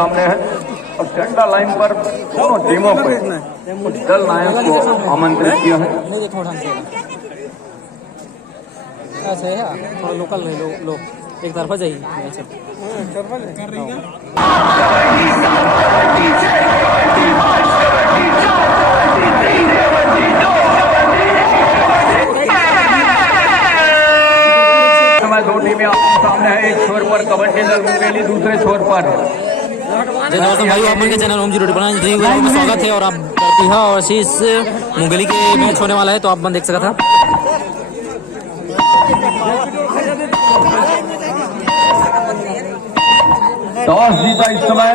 सामने है और सेंटर लाइन पर दोनों टीमों पे दल नायक को आमंत्रित किया है। ऐसे है थोड़ा लोकल रहे लोग एक तरफा जाइए दो टीमें सामने है। एक छोर पर कबड्डी दल मुंगेली, दूसरे छोर पर भाई आप के चैनल होम 0 बनाने में स्वागत है। और आप प्रतिभा और आशीष मुंगेली के मैच होने वाला है तो आप बंद देख सकता था। टॉस जीता इस समय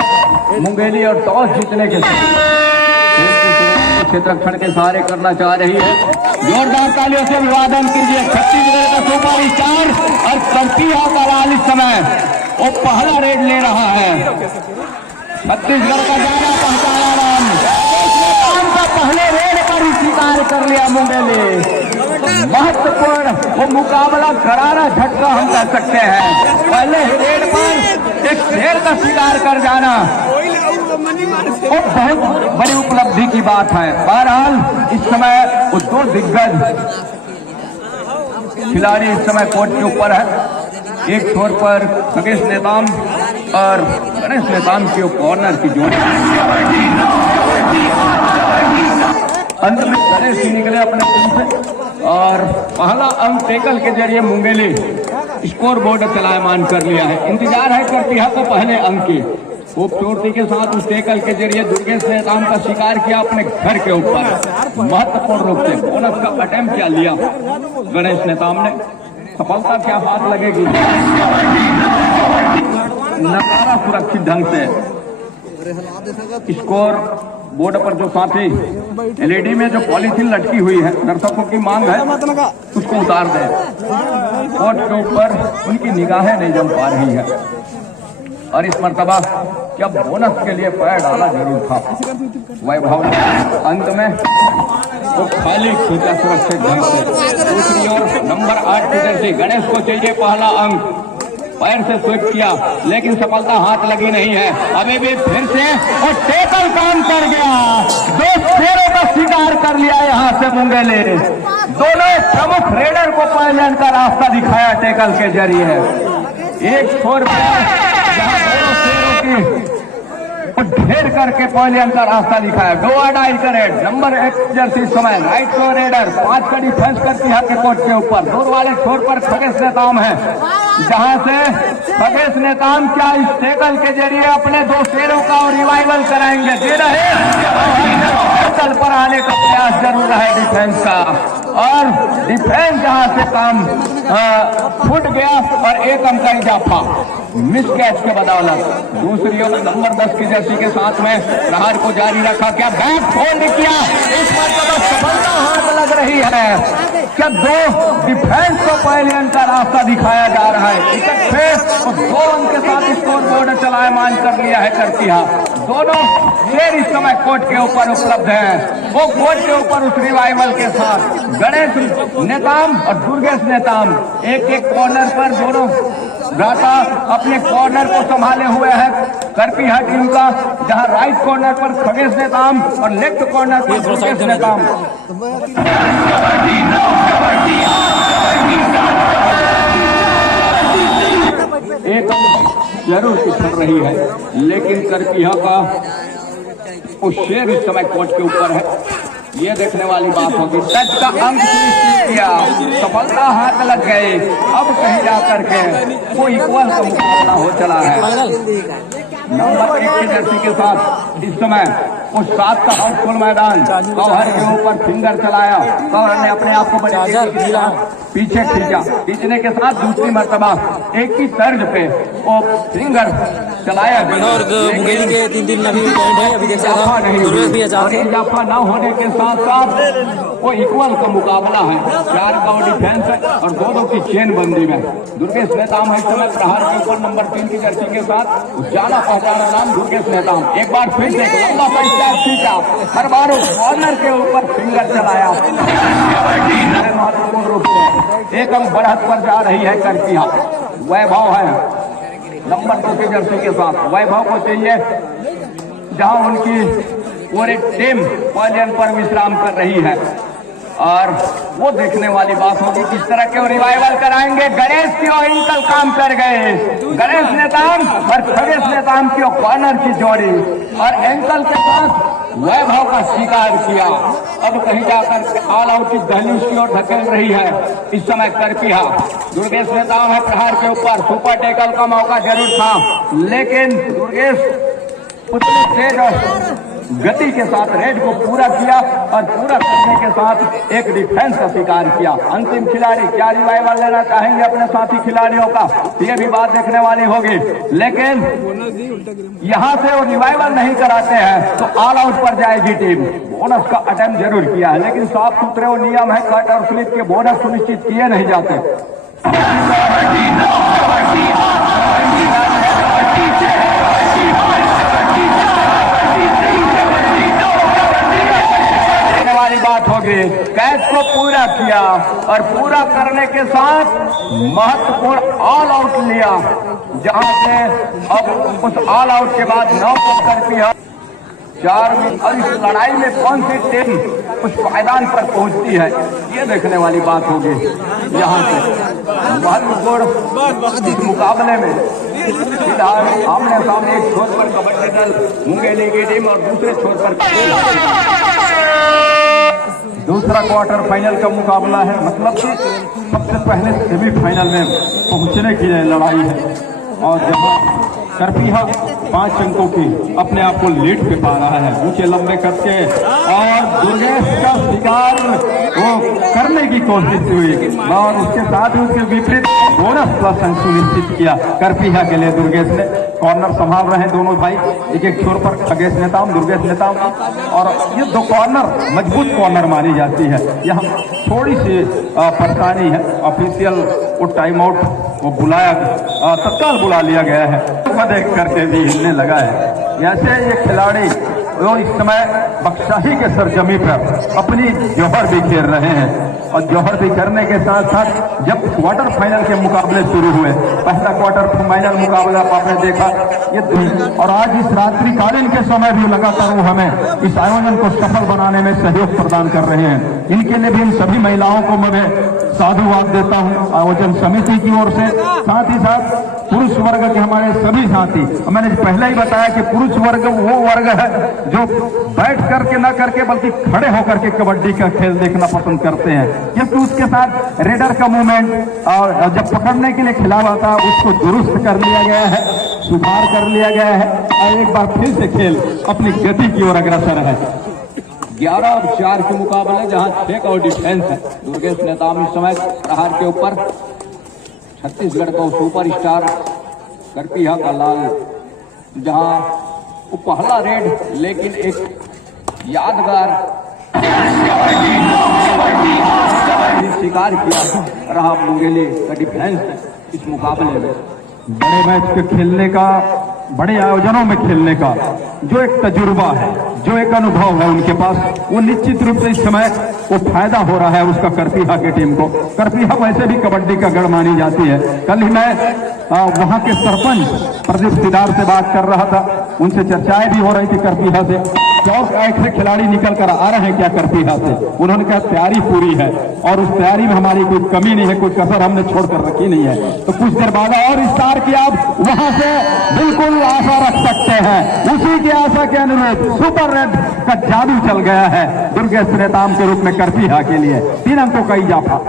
मुंगेली और टॉस जीतने के क्षेत्रक्षण के सहारे करना चाह रही है। जोरदार तालियों से अभिवादन कीजिए छत्तीसगढ़ का सुपर स्टार और प्रतिभा का लाल इस समय वो पहला रेड ले रहा है। छत्तीसगढ़ का जाना पहचाना नाम का पहले रेड पर ही स्वीकार कर लिया मुंगेली। महत्वपूर्ण वो मुकाबला करारा झटका हम कह सकते हैं। पहले ही रेड पर एक शेर का शिकार कर जाना वो बहुत बड़ी उपलब्धि की बात है। बहरहाल इस समय वो दो दिग्गज खिलाड़ी इस समय कोर्ट के ऊपर है। एक छोर पर खगेश नेताम और गणेश नेताम की कॉर्नर की जोड़ी। अंत में गणेश ही निकले अपने टीम से और पहला अंक टेकल के जरिए मुंगेली स्कोर बोर्ड चलायमान कर लिया है। इंतजार है प्रतिभा को पहले अंक की। खूबसूरती के साथ उस टेकल के जरिए दुर्गेश नेताम का शिकार किया अपने घर के ऊपर। महत्वपूर्ण रूप से बोनस का अटेम्प्ट क्या लिया गणेश नेताम ने। सफलता क्या हाथ लगेगी। नकारा सुरक्षित ढंग से स्कोर बोर्ड पर जो साथी एलईडी में जो पॉलीथीन लटकी हुई है दर्शकों की मांग है उसको उतार दें। कोर्ट के ऊपर उनकी निगाहें नहीं जम पा रही है और इस मर्तबा क्या बोनस के लिए पैर डाला जरूर था। वैभव अंत में वो खाली खींचा सुरक्षित ढंग से। दूसरी ओर नंबर 8 की जर्सी गणेश को चाहिए पहला अंक। पैर से स्वीप किया लेकिन सफलता हाथ लगी नहीं है। अभी भी फिर से और टेकल काम कर गया। दो शेरों का शिकार कर लिया यहाँ से मुंगेली। दोनों प्रमुख रेडर को पहचान का रास्ता दिखाया टेकल के जरिए। एक छोर पर जहाँ दोनों शेरों की ढेर करके पहले का रास्ता दिखाया। गो अडाई करे नंबर 1 जर्सी समय राइट को रेडर 5 का डिफेंस करती है के कोर्ट के ऊपर। दूर वाले छोर पर खगेश नेताम है जहां से खगेश नेताम क्या इस टेकल के जरिए अपने दो शेरों का रिवाइवल कराएंगे। दे रहे टेकल पर आने का प्रयास जरूर है डिफेंस का और डिफेंस जहां से काम फूट गया और एक अंक का इजाफा मिस कैच के बदौलत। दूसरी ओर नंबर 10 की जर्सी के साथ में प्रहार को जारी रखा। क्या बैक फोल्ड किया। इस मर्तबा सफलता हाथ लग रही है। क्या दो डिफेंस को पहले का रास्ता दिखाया जा रहा है। इकट्ठे और 2 अंक के साथ स्कोर बोर्ड चलायमान कर लिया है करतिया। दोनों शेर इस समय कोर्ट के ऊपर उपलब्ध है। वो कोर्ट के ऊपर उस रिवाइवल के साथ गणेश नेताम और दुर्गेश नेताम एक एक कॉर्नर पर दोनों भ्राता अपने कॉर्नर को संभाले हुए है। करपीहा टीम का जहां राइट कॉर्नर पर खगेश नेताम और लेफ्ट कॉर्नर पर दुर्गेश नेताम। एक जरूर पिछड़ रही है लेकिन करपीहा का वो शेर इस समय कोर्ट के ऊपर है। ये देखने वाली बात होगी। टच का अंक सुनिश्चित किया। सफलता हाथ लग गए। अब कहीं जा करके वो इक्वल का मुकाबला हो चला है। नंबर 1 की जर्सी के साथ इस समय उस 7 का हाउसफुल मैदान कवर के ऊपर फिंगर चलाया। कवर ने अपने आप को पीछे खींचा। खींचने के साथ दूसरी मर्तबा एक ही तर्ज पे वो फिंगर चलाया। मुंगेली के 3 अभी पॉइंट है। अभी इजाफा न होने के साथ साथ वो इक्वल का मुकाबला है। 4 का वो डिफेंस है और 2 की चेन बंदी में दुर्गेश नेताम है इस समय प्रहार के ऊपर नंबर 3 की जर्सी के साथ जाना पहचाना नाम दुर्गेश नेताम। एक बार फिर से लंबा पैसा खींचा। हर बार कॉर्नर के ऊपर फिंगर चलाया। महत्वपूर्ण रूप से एक अंक बढ़त पर जा रही है करतिया। वैभव है नंबर 2 की जर्सी के साथ वैभव को चाहिए, जहां उनकी पूरी टीम पॉलियन पर विश्राम कर रही है। और वो देखने वाली बात होगी किस तरह के रिवाइवल कराएंगे। गणेश की और इंकल काम कर गए, गणेश नेताम और खगेश नेताम की कॉर्नर की जोड़ी और एंकल के साथ वैभव का शिकार किया। अब कहीं जाकर ऑल आउट की दहलीज की ओर धकेल रही है इस समय करपिहा। दुर्गेश नेताम है प्रहार के ऊपर, सुपर टेकल का मौका जरूर था, लेकिन दुर्गेश उतने तेज और गति के साथ रेड को पूरा किया और पूरा करने के साथ एक डिफेंस का शिकार किया। अंतिम खिलाड़ी क्या रिवाइवल लेना चाहेंगे अपने साथी खिलाड़ियों का, ये भी बात देखने वाली होगी। लेकिन यहां से वो रिवाइवल नहीं कराते हैं तो ऑल आउट पर जाएगी टीम। बोनस का अटेम्प्ट जरूर किया है, लेकिन साफ सुथरे वो नियम है, कट और स्लिप के बोनस सुनिश्चित किए नहीं जाते। बात होगी, कैच को पूरा किया और पूरा करने के साथ महत्वपूर्ण ऑल आउट लिया, जहां से अब उस ऑल आउट के बाद 9 करती है 4 में। और इस लड़ाई में कौन सी टीम उस पायदान पर पहुंचती है, ये देखने वाली बात होगी। यहाँ से महत्वपूर्ण इस मुकाबले में फिलहाल आमने सामने एक छोर पर कबड्डी दल मुंगेली की टीम और दूसरे छोर पर दूसरा क्वार्टर फाइनल का मुकाबला है। मतलब कि सबसे पहले सेमीफाइनल में पहुंचने की लड़ाई है और जहां करपिहा 5 अंकों की अपने आप को लीड पे पा रहा है ऊंचे लंबे करके, और दुर्गेश का शिकार वो करने की कोशिश हुई और उसके साथ ही उसके विपरीत बोनस प्लस अंक सुनिश्चित किया करपिहा के लिए। दुर्गेश ने कॉर्नर संभाल रहे हैं दोनों भाई, एक छोर पर खगेश नेताम दुर्गेश नेताम, और ये 2 कॉर्नर मजबूत कॉर्नर मानी जाती है। यहाँ थोड़ी सी परेशानी है, ऑफिशियल वो टाइम आउट वो बुलाया तत्काल बुला लिया गया है, देख करके भी हिलने लगा है। ऐसे ये खिलाड़ी वो इस समय बख्शाही के सरजमी पर अपनी जौहर भी खेल रहे हैं और जौहर भी करने के साथ साथ जब क्वार्टर फाइनल के मुकाबले शुरू हुए, पहला क्वार्टर फाइनल मुकाबला आपने देखा ये, और आज इस रात्रिकालीन के समय भी लगातार वो हमें इस आयोजन को सफल बनाने में सहयोग प्रदान कर रहे हैं। इनके लिए भी इन सभी महिलाओं को मैं साधुवाद देता हूं आयोजन समिति की ओर से, साथ ही साथ पुरुष वर्ग के हमारे सभी साथी। मैंने पहले ही बताया कि पुरुष वर्ग वो वर्ग है जो बैठ करके न करके बल्कि खड़े होकर के कबड्डी का खेल देखना पसंद करते हैं, क्योंकि उसके साथ रेडर का मूवमेंट और जब पकड़ने के लिए खिलाफ आता है उसको दुरुस्त कर लिया गया है, सुधार कर लिया गया है और एक बार फिर से खेल अपनी गति की ओर अग्रसर है। 11 और 4 के मुकाबले जहां 6 और डिफेंस है। दुर्गेश नेताम इस समय प्रहार के ऊपर छत्तीसगढ़ का सुपर स्टार करपिहा का लाल, जहां वो पहला रेड लेकिन एक यादगार शिकार किया रहा मुंगेली का डिफेंस इस मुकाबले में। बड़े मैच के खेलने का, बड़े आयोजनों में खेलने का जो एक तजुर्बा है, जो एक अनुभव है उनके पास, वो निश्चित रूप से इस समय वो फायदा हो रहा है उसका करपिहा की टीम को। करपिहा वैसे भी कबड्डी का गढ़ मानी जाती है। कल ही मैं वहां के सरपंच प्रदीप सिदार से बात कर रहा था, उनसे चर्चाएं भी हो रही थी करपिहा से। 100 से खिलाड़ी निकल कर आ रहे हैं क्या करपिहा से, उन्होंने कहा तैयारी पूरी है और उस तैयारी में हमारी कोई कमी नहीं है, कोई कसर हमने छोड़कर रखी नहीं है। तो कुछ देर बाद और विस्तार की आप वहां से बिल्कुल आशा रख सकते हैं। उसी की आशा के अनुरूप सुपर रेड का जादू चल गया है दुर्गेश नेताम के रूप में करपिहा के लिए। 3 अंकों का इजाफा।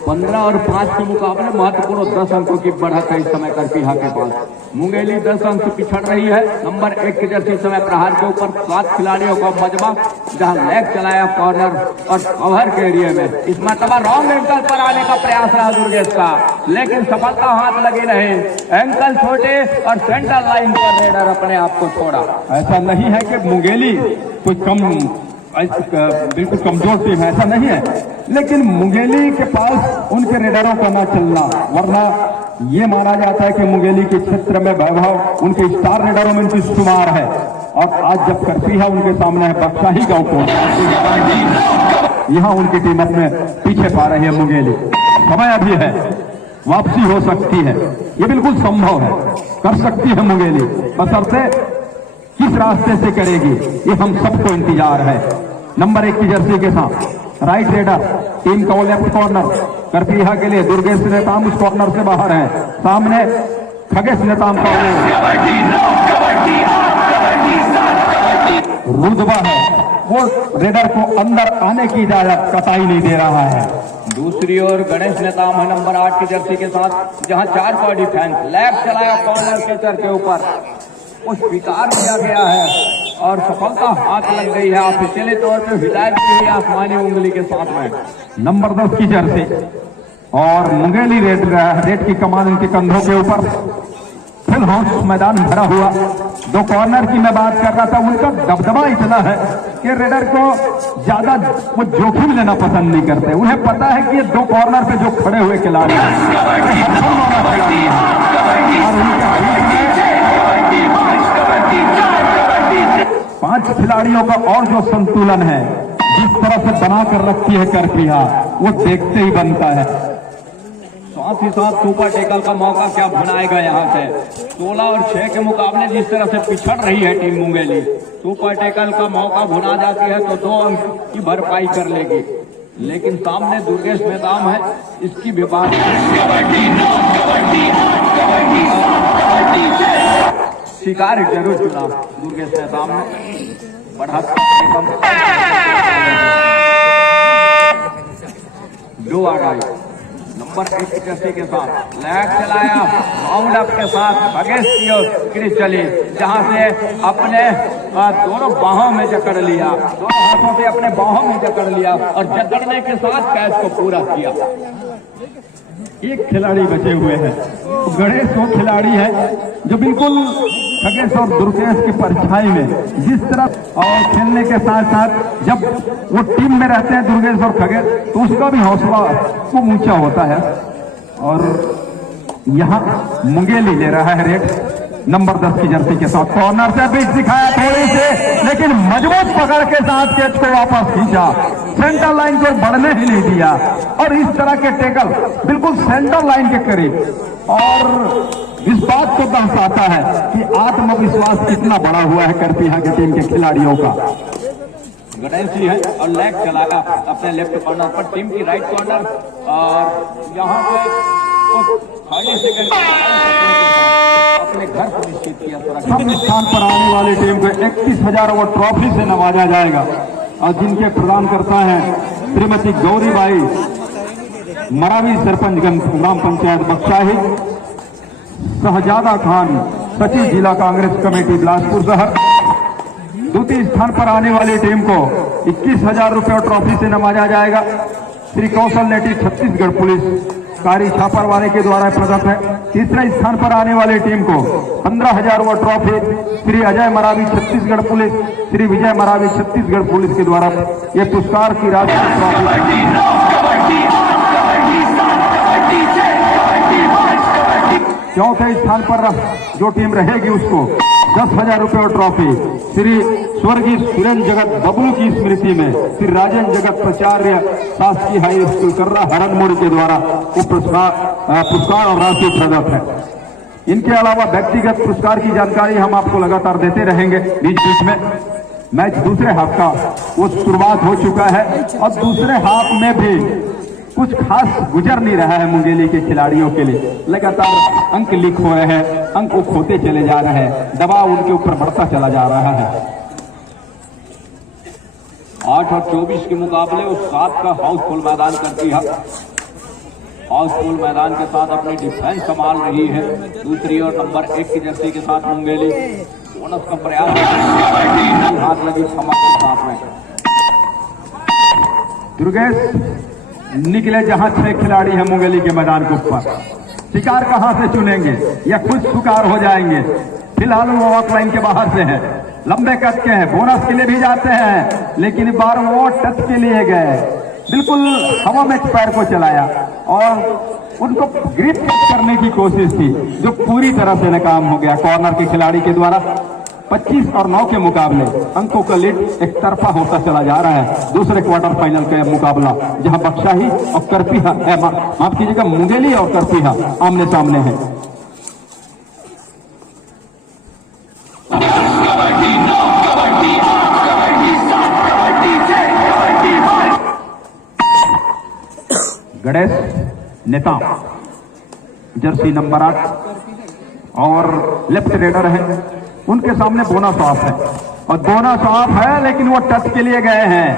15 और 5 के मुकाबले महत्वपूर्ण 10 अंकों की बढ़त है इस समय करपिहा के पास। मुंगेली 10 अंक से पिछड़ रही है। नंबर 1 की जर्सी समय प्रहार के ऊपर 7 खिलाड़ियों का मजबा, जहां लेग चलाया कॉर्नर और कवर के एरिया में। इस मरतबा रॉन्ग एंकल पर आने का प्रयास रहा दुर्गेश का, लेकिन सफलता हाथ लगी नहीं। एंकल छोटे और सेंटर लाइन पर रेडर अपने आप को छोड़ा। ऐसा नहीं है कि मुंगेली कोई कम बिल्कुल कमजोर टीम है, ऐसा नहीं है, लेकिन मुंगेली के पास उनके रेडरों का ना चलना, वरना ये माना जाता है कि मुंगेली के क्षेत्र में वैभव उनके स्टार रेडरों में उनकी शुमार है। और आज जब करपिहा उनके सामने है बख्शाही गांव को, यहाँ उनकी टीम अपने पीछे पा रही है मुंगेली। समय अभी है, वापसी हो सकती है, ये बिल्कुल संभव है। कर सकती है मुंगेली, बशर्ते किस रास्ते से करेगी ये हम सबको इंतजार है। नंबर 1 की जर्सी के साथ राइट रेडर टीम का वो लेफ्ट कॉर्नर करपीहा के लिए दुर्गेश नेताम उस कॉर्नर से बाहर है। सामने खगेश नेताम का रुतबा है, वो रेडर को अंदर आने की इजाजत कतई नहीं दे रहा है। दूसरी ओर गणेश नेताम है नंबर 8 की जर्सी के साथ, जहां 4 का डिफेंस लेफ्ट चलाया कॉर्नर कैचर के ऊपर, वो स्वीकार किया गया है और सफलता हाथ लग गई है। ऑफिशियली तौर पे हिदायत की हुई आसमानी उंगली के साथ में। नंबर 10 की जर्सी और मुंगेली रेड की कमान इनके कंधों के ऊपर, फुल हाउस मैदान भरा हुआ। 2 कॉर्नर की मैं बात कर रहा था, उनका दबदबा इतना है कि रेडर को ज्यादा वो जोखिम लेना पसंद नहीं करते। उन्हें पता है कि ये 2 कॉर्नर पे जो खड़े हुए खिलाड़ी हैं और उनके 5 खिलाड़ियों का और जो संतुलन है जिस तरह से बना कर रखी है करपीहा, वो देखते ही बनता है। साथ ही साथ सुपर टेकल का मौका क्या बनाएगा यहाँ से। 16 और 6 के मुकाबले जिस तरह से पिछड़ रही है टीम मुंगेली, सुपर टेकल का मौका भुना जाती है तो 2 अंक की भरपाई कर लेगी। लेकिन सामने दुर्गेश नेताम है, इसकी भी बात शिकार जरूर चुना दुर्गेश नेताम ने। बढ़ा 2 आ गए। नंबर 1 की जर्सी के साथ लेफ्ट चलाया राउंड अप के साथ खगेश की ओर क्रीज चली, जहां से अपने दोनों बाहों में जकड़ लिया, दोनों हाथों से अपने बाहों में जकड़ लिया और जकड़ने के साथ कैच को पूरा किया। 1 खिलाड़ी बचे हुए हैं। गणेश वो खिलाड़ी है जो बिल्कुल खगेश और दुर्गेश की परछाई में जिस तरह और खेलने के साथ साथ जब वो टीम में रहते हैं दुर्गेश और खगेश, तो उसका भी हौसला खूब ऊंचा होता है। और यहाँ मुंगेली ले रहा है रेड नंबर 10 की जर्सी के साथ। कॉर्नर से बीच दिखाया थोड़ी से, लेकिन मजबूत पकड़ के साथ कैच को वापस खींचा, सेंटर लाइन को बढ़ने ही नहीं दिया। और इस तरह के टैकल बिल्कुल सेंटर लाइन के करीब और इस बात को दर्शाता है कि आत्मविश्वास कितना बड़ा हुआ है करपीहा की टीम के खिलाड़ियों का। गणेश जी है और लेग चलाया अपने लेफ्ट कॉर्नर पर टीम की राइट कॉर्नर, और यहाँ पे 30 सेकंड अपने घर को निश्चित किया। प्रथम स्थान पर आने वाली टीम को 31,000 वो ट्रॉफी से नवाजा जाएगा और जिनके प्रदान करता है श्रीमती गौरीबाई मरावी सरपंचगंज ग्राम पंचायत बख्शाही, शहजादा खान सचिव जिला कांग्रेस कमेटी बिलासपुर शहर। द्वितीय स्थान पर आने वाली टीम को 21,000 रुपये ट्रॉफी से नवाजा जाएगा। श्री कौशल नेटी छत्तीसगढ़ पुलिस कारी छापरवाले के द्वारा प्रदत्त है। तीसरे स्थान पर आने वाली टीम को 15,000 वो trophy Shri Ajay Maravi Chhattisgarh police, Shri Vijay Maravi Chhattisgarh police के द्वारा ये पुरस्कार की राशि चौथे स्थान पर जो टीम रहेगी उसको 10,000 रुपये और ट्रॉफी श्री स्वर्गीय सुरेंद्र जगत बबलू की स्मृति में श्री राजेंद्र जगत प्राचार्य शासकीय हाई स्कूल कर्रा हरनमोड़ी के द्वारा वो पुरस्कार और राशि प्रदत्त है। इनके अलावा व्यक्तिगत पुरस्कार की जानकारी हम आपको लगातार देते रहेंगे बीच बीच में। मैच दूसरे हाफ का वो शुरुआत हो चुका है और दूसरे हाफ में भी कुछ खास गुजर नहीं रहा है मुंगेली के खिलाड़ियों के लिए। लगातार अंक लीक हो रहे हैं, अंक को खोते चले जा रहे हैं, दबाव उनके ऊपर बढ़ता चला जा रहा है। 8 और 24 के मुकाबले उस 7 का हाउसफुल मैदान करती है। हाउसफुल मैदान के साथ अपनी डिफेंस संभाल रही है। दूसरी ओर नंबर 1 की जर्सी के साथ मुंगेली बोनस का प्रयास हाथ लगी समा के साथ में। दुर्गेश निकले जहां 6 खिलाड़ी हैं मुंगेली के मैदान के ऊपर, शिकार कहां से चुनेंगे या खुद शिकार हो जाएंगे। फिलहाल वो वॉक लाइन के बाहर से हैं, लंबे कद के हैं, बोनस के लिए भी जाते हैं, लेकिन बार वो टच के लिए गए, बिल्कुल हवा में पैर को चलाया और उनको ग्रिप करने की कोशिश की जो पूरी तरह से नाकाम हो गया कॉर्नर के खिलाड़ी के द्वारा। 25 और 9 के मुकाबले अंकों का लीड एक तरफा होता चला जा रहा है। दूसरे क्वार्टर फाइनल का मुकाबला जहां बख्शाही और करपीहा, माफ कीजिएगा, मुंगेली और करपीहा आमने सामने है। गणेश नेता जर्सी नंबर 8 और लेफ्ट रेडर है, उनके सामने बोना साफ है और बोना साफ है, लेकिन वो टच के लिए गए हैं।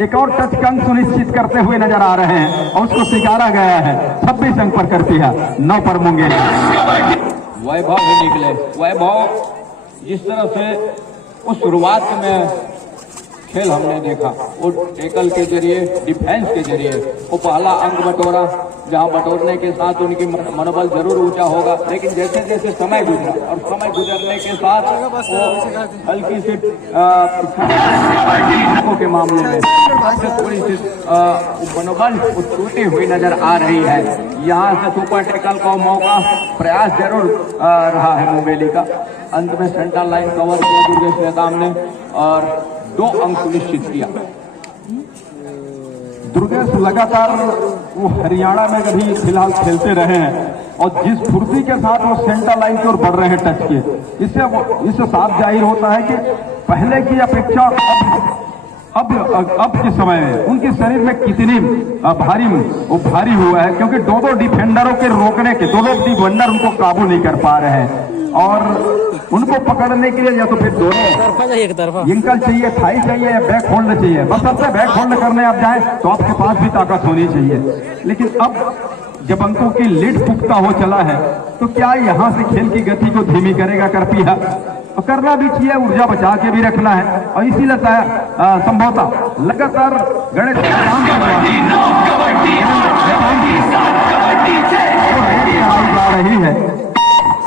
एक और टच का अंक सुनिश्चित करते हुए नजर आ रहे हैं और उसको स्वीकारा गया है। 26 अंक पर करती है, 9 पर मुंगेली। वैभव भी निकले। वैभव जिस तरह से उस शुरुआत में खेल हमने देखा, वो टैकल के जरिए, डिफेंस के जरिए वो पहला अंक बटोरा, जहां बटोरने के साथ उनकी मनोबल जरूर ऊंचा होगा, लेकिन जैसे जैसे समय गुजरा और समय गुजरने के साथ वो हल्की सी के मामले में थोड़ी सी मनोबल टूटी हुई नजर आ रही है। यहाँ से सुपर टैकल का मौका प्रयास जरूर रहा है मुंगेली का। अंत में सेंटर लाइन कवर किया दुर्गेश नेताम ने और 2 अंक सुनिश्चित किया। दुर्गेश लगातार वो हरियाणा में कभी फिलहाल खेलते रहे हैं और जिस फुर्ती के साथ वो सेंटर लाइन की ओर बढ़ रहे हैं टच के, इससे साफ जाहिर होता है कि पहले की अपेक्षा अब के समय में उनके शरीर में कितनी भारी हुआ है, क्योंकि 2 डिफेंडरों के रोकने के 2 डिफेंडर उनको काबू नहीं कर पा रहे हैं और उनको पकड़ने के लिए या तो फिर दोनों एंकल चाहिए, थाई चाहिए या बैक होल्ड चाहिए। बस सबसे बैक होल्ड करने आप जाएं तो आपके पास भी ताकत होनी चाहिए। लेकिन अब जब अंकों की लीड पुख्ता हो चला है तो क्या यहां से खेल की गति को धीमी करेगा करपीहा? और करना भी चाहिए, ऊर्जा बचा के भी रखना है और इसीलिए संभवतः लगातार गणेश जा रही है,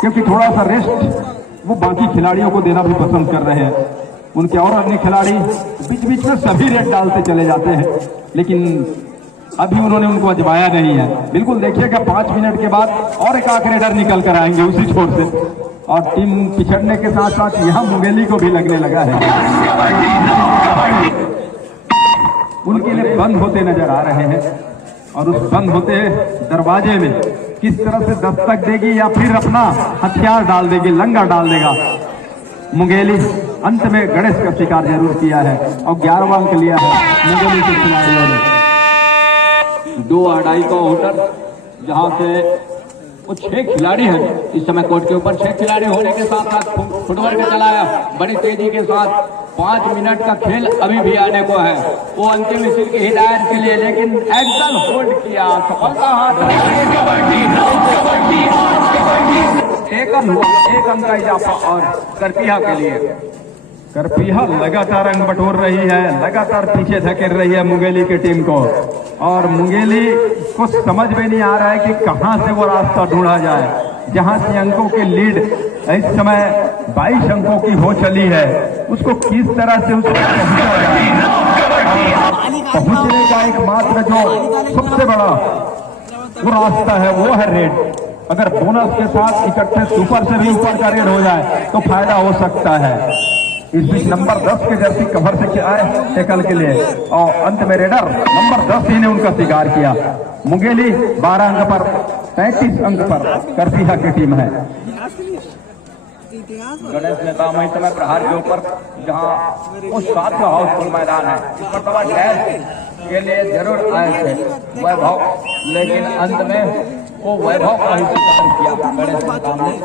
क्योंकि थोड़ा सा रेस्ट वो बाकी खिलाड़ियों को देना भी पसंद कर रहे हैं। उनके और अन्य खिलाड़ी बीच बीच में सभी रेड डालते चले जाते हैं, लेकिन अभी उन्होंने उनको अजमाया नहीं है। बिल्कुल देखिएगा 5 मिनट के बाद और एक आख रेडर निकल कर आएंगे उसी छोर से और टीम पिछड़ने के साथ साथ यहाँ मुंगेली को भी लगने लगा है। उनके लिए बंद होते नजर आ रहे हैं और उस बंद होते दरवाजे में किस तरह से दस्तक देगी या फिर अपना हथियार डाल देगी, लंगा डाल देगा मुंगेली। अंत में गणेश का शिकार जरूर किया है और 11वां अंक लिया है मुंगेली के खिलाड़ियों ने। 2 अढ़ाई का होटर, जहां से वो 6 खिलाड़ी हैं इस समय कोर्ट के ऊपर। 6 खिलाड़ी होने के साथ साथ फुटबॉल में चलाया बड़ी तेजी के साथ। 5 मिनट का खेल अभी भी आने को है, वो अंतिम मिसिल की हिदायत के लिए, लेकिन एक्शन होल्ड किया, सफलता हाथ एक अंक का इजाफा और करपीहा के लिए। करपीहा लगातार अंक बटोर रही है, लगातार पीछे धकेल रही है मुंगेली की टीम को और मुंगेली को समझ में नहीं आ रहा है कि कहां से वो रास्ता ढूंढा जाए जहां से अंकों की लीड इस समय 22 अंकों की हो चली है, उसको किस तरह से उसको पहुंचा जाए। पहुंचने का एकमात्र जो सबसे बड़ा वो रास्ता है वो है रेड। अगर बोनस के साथ इकट्ठे सुपर से भी ऊपर का रेड हो जाए तो फायदा हो सकता है। इस बीच नंबर 10 के जर्सी कवर से आए टैकल के लिए और अंत में रेडर नंबर 10 ही ने उनका शिकार किया। मुंगेली 12 अंक पर 35 अंक पर करपीहा की टीम है। गणेश नेताम इस समय प्रहार के ऊपर, जहां वो 7वां हाउसफुल मैदान है, इस पर तबाह डैश के लिए जरूर आए थे वैभव, लेकिन अंत में वो वैभव का ही शिकार किया गणेश नेताम ने।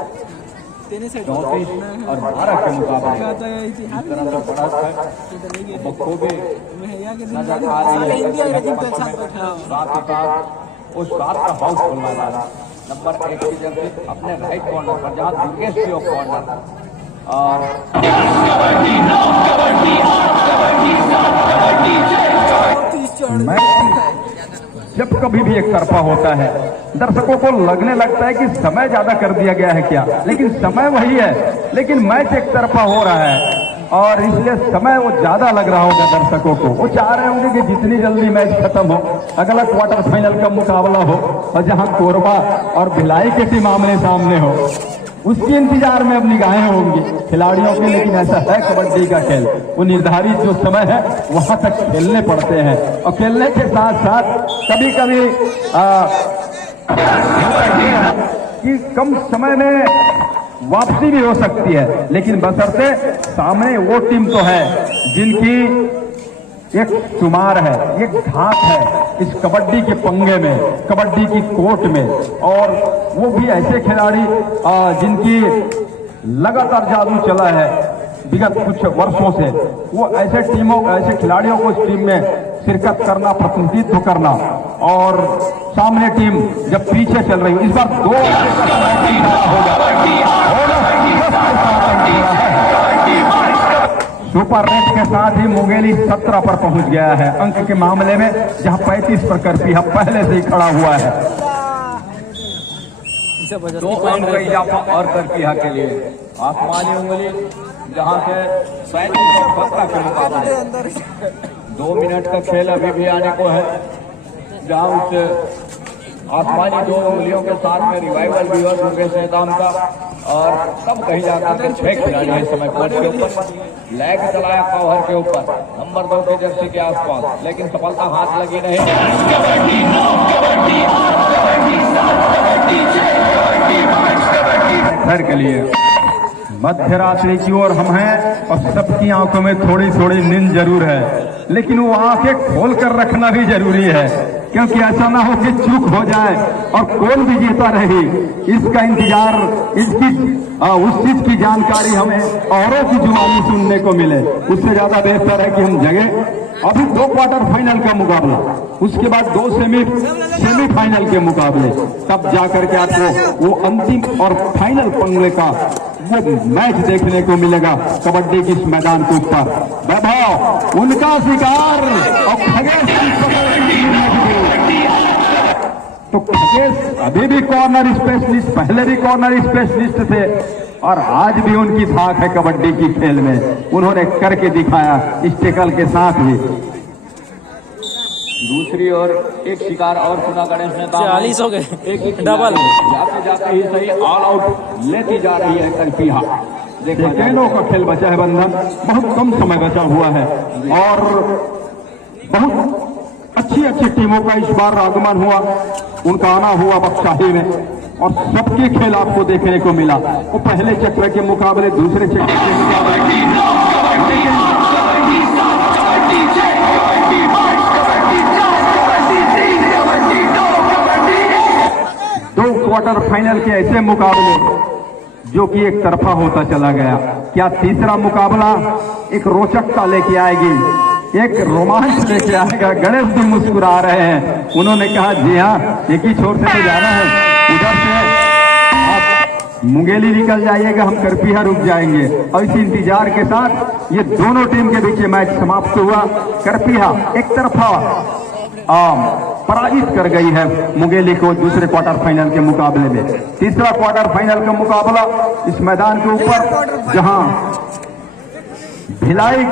34 और 12 के मुकाबले इस तरह से बढ़त है बखूबी नजर आ रही है। साथ ही साथ वो 7 का हाउसफुल मैदान नंबर 1 की जगह अपने राइट कॉर्नर पर, जहां दुर्गेश की कॉर्नर और जब कभी भी एक तरफा होता है दर्शकों को लगने लगता है कि समय ज्यादा कर दिया गया है क्या, लेकिन समय वही है, लेकिन मैच एक तरफा हो रहा है और इसलिए समय वो ज्यादा लग रहा होगा दर्शकों को। वो चाह रहे होंगे कि जितनी जल्दी मैच खत्म हो, अगला क्वार्टर फाइनल का मुकाबला हो और जहां कोरबा और भिलाई के टीम आमने सामने हो, उसके इंतजार में अब निगाहें होंगी खिलाड़ियों के। लेकिन ऐसा है कबड्डी का खेल, वो निर्धारित जो समय है वहां तक खेलने पड़ते हैं और खेलने के साथ साथ कभी कभी कि कम समय में वापसी भी हो सकती है, लेकिन बशर्ते सामने वो टीम तो है जिनकी एक शुमार है, एक धाक है इस कबड्डी के पंगे में, कबड्डी की कोर्ट में, और वो भी ऐसे खिलाड़ी जिनकी लगातार जादू चला है विगत कुछ वर्षों से। वो ऐसे टीमों, ऐसे खिलाड़ियों को इस टीम में शिरकत करना, प्रतिनिधित्व करना, और सामने टीम जब पीछे चल रही हो, इस बार दो सुपर रेट के साथ ही मुंगेली 17 पर पहुंच गया है अंक के मामले में, जहां 35 पर करपीहा पहले से ही खड़ा हुआ है। 2 अंक का इजाफा और करपीहा के लिए। आसमानी उंगली जहां से 37 के मुकाबले 2 मिनट का खेल अभी भी आने को है, जहां उस आसमानी 2 उंगलियों के साथ में रिवाइवल भी और मुकेश नेताम का, और तब कहीं जाकर 6 खिलाड़ी इस समय कोर्ट के ऊपर लैग चलाया कवर के ऊपर नंबर 2 की जर्सी के आसपास, लेकिन सफलता हाथ लगी नहीं। घर के लिए मध्य रात्रि की ओर हम हैं और सबकी आंखों में थोड़ी थोड़ी नींद जरूर है, लेकिन वो आंखें खोल कर रखना भी जरूरी है, क्योंकि ऐसा ना हो कि चूक हो जाए और कौन भी जीता रही। इसका इंतजार, इसकी उस चीज की जानकारी हमें औरों की जुबानी सुनने को मिले, उससे ज्यादा बेहतर है कि हम जगे। अभी 2 क्वार्टर फाइनल का मुकाबला, उसके बाद 2 सेमीफाइनल के मुकाबले, तब जाकर के आपको वो अंतिम और फाइनल पंगले का वो मैच देखने को मिलेगा कबड्डी के इस मैदान के ऊपर। वैभव उनका शिकार और खगेश की तो खगेश अभी भी कॉर्नर स्पेशलिस्ट, पहले भी कॉर्नर स्पेशलिस्ट थे, और आज भी उनकी धाक है कबड्डी की खेल में, उन्होंने करके दिखाया इस टेकल के साथ ही। दूसरी ओर एक शिकार और चुना गणेश ने, 40 हो गए, डबल जाते जाते ही सही ऑल आउट लेती जा रही है करपीहा। सेकेंडों का खेल बचा है बंधन, बहुत कम समय बचा हुआ है, और बहुत अच्छी अच्छी टीमों का इस बार आगमन हुआ, उनका आना हुआ बख्शाही में, और सबके खेल आपको देखने को मिला। वो पहले चक्र के मुकाबले, दूसरे चक्र के मुकाबले, 2 क्वार्टर फाइनल के ऐसे मुकाबले जो कि एक तरफा होता चला गया। क्या तीसरा मुकाबला एक रोचकता लेके आएगी, एक रोमांच लेके आएगा? गणेश भी मुस्कुरा रहे हैं, उन्होंने कहा जी हाँ, एक ही छोर से तो जाना है, उधर से आप मुंगेली निकल जाइएगा, हम करपीहा रुक जाएंगे। और इसी इंतजार के साथ ये दोनों टीम के बीच मैच समाप्त हुआ। करपीहा एक तरफा पराजित कर गई है मुंगेली को दूसरे क्वार्टर फाइनल के मुकाबले में। तीसरा क्वार्टर फाइनल का मुकाबला इस मैदान के ऊपर, जहां भिलाई